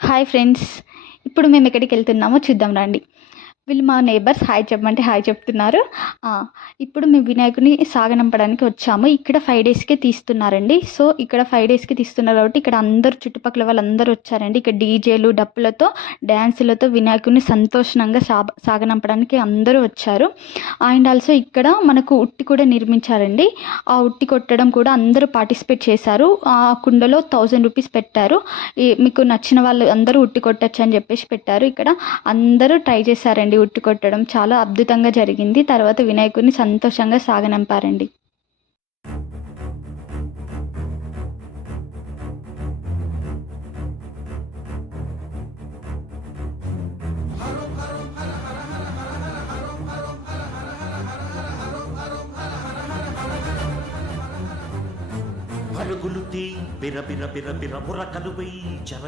Hi friends. ఇప్పుడు మేము ఎక్కడికెళ్తున్నామో చూద్దాం రండి. వీళ్ళు మా నేబర్స్ హాయ్ చెప్పమంటే హాయ్ చెప్తున్నారు. ఆ! ఇప్పుడు మేము వినాయకుడిని సాగనంపడానికి వచ్చాము. ఇక్కడ 5 డేస్‌కే తీస్తున్నారండి. సో, ఇక్కడ 5 డేస్‌కి తీస్తున్నారు కాబట్టి ఇక్కడ అందరూ చుట్టుపక్కల వాళ్ళందరూ వచ్చారండి. ఇక్కడ డీజేలు, డప్పులతో, డాన్సులతో వినాయకుడిని సంతోషంగా సాగనంపడానికి అందరూ వచ్చారు. అండ్ ఆల్సో ఇక్కడ మనకు ఉట్టి కూడా నిర్మించారండి. ఆ ఉట్టి కొట్టడం కూడా అందరూ పార్టిసిపేట్ చేశారు. ఆ కుండలో 1000 రూపీస్ పెట్టారు. మీకు నచ్చిన వాళ్ళు అందరూ ఉట్టి కొట్టొచ్చు అని చెప్పేసి పెట్టారు. ఇక్కడ అందరూ ట్రై చేశారండి ఉట్టి కొట్టడం. చాలా అద్భుతంగా జరిగింది. తర్వాత వినాయకుడిని సంతోషంగా సాగనంపారండి. పరుగులు తీ బిర బిర బిర బిర బుర్ర కలువై చర